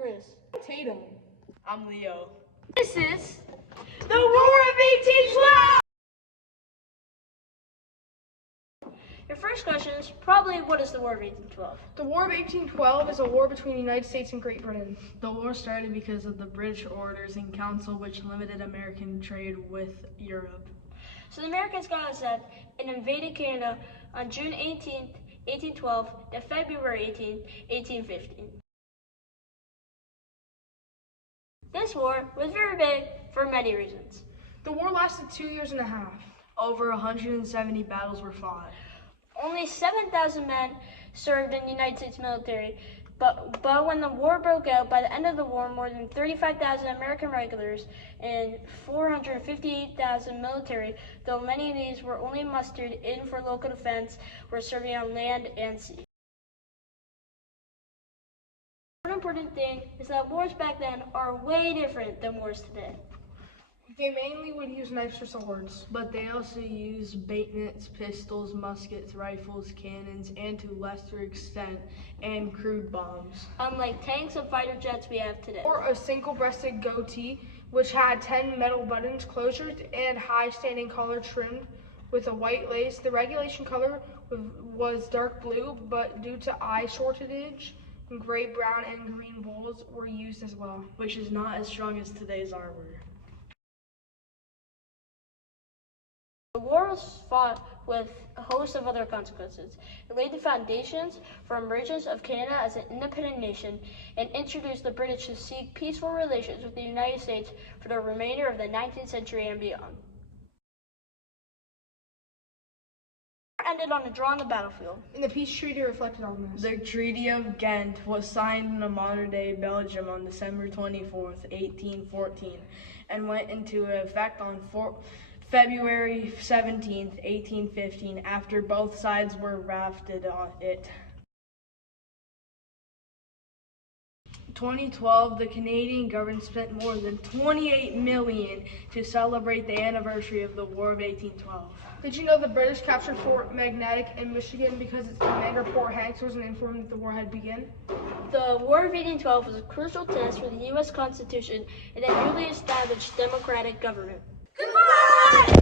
Chris. Tatum. I'm Leo. This is The War of 1812! your first question is probably, what is the War of 1812? The War of 1812 is a war between the United States and Great Britain. The war started because of the British Orders in Council, which limited American trade with Europe. So the Americans got upset and invaded Canada on June 18th, 1812 to February 18th, 1815. This war was very big for many reasons. The war lasted 2 years and a half. Over 170 battles were fought. Only 7,000 men served in the United States military, but when the war broke out, by the end of the war, more than 35,000 American regulars and 458,000 military, though many of these were only mustered in for local defense, were serving on land and sea. One important thing is that wars back then are way different than wars today. They mainly would use knives for swords. But they also used bayonets, pistols, muskets, rifles, cannons, and to a lesser extent, and crude bombs. Unlike tanks and fighter jets we have today. Or a single-breasted goatee, which had 10 metal buttons closures and high-standing collar trimmed with a white lace. The regulation color was dark blue, but due to eye shortage, gray, brown, and green balls were used as well. Which is not as strong as today's armor. The war was fought with a host of other consequences. It laid the foundations for emergence of Canada as an independent nation and introduced the British to seek peaceful relations with the United States for the remainder of the 19th century and beyond. Ended on a draw on the battlefield. And the peace treaty reflected on this. The Treaty of Ghent was signed in modern-day Belgium on December 24th, 1814, and went into effect on February 17th, 1815, after both sides were ratified on it. 2012, the Canadian government spent more than $28 million to celebrate the anniversary of the War of 1812. Did you know the British captured Fort Magnetic in Michigan because its commander, Fort Hanks, wasn't informed that the war had begun? The War of 1812 was a crucial test for the U.S. Constitution and a newly established democratic government. Goodbye!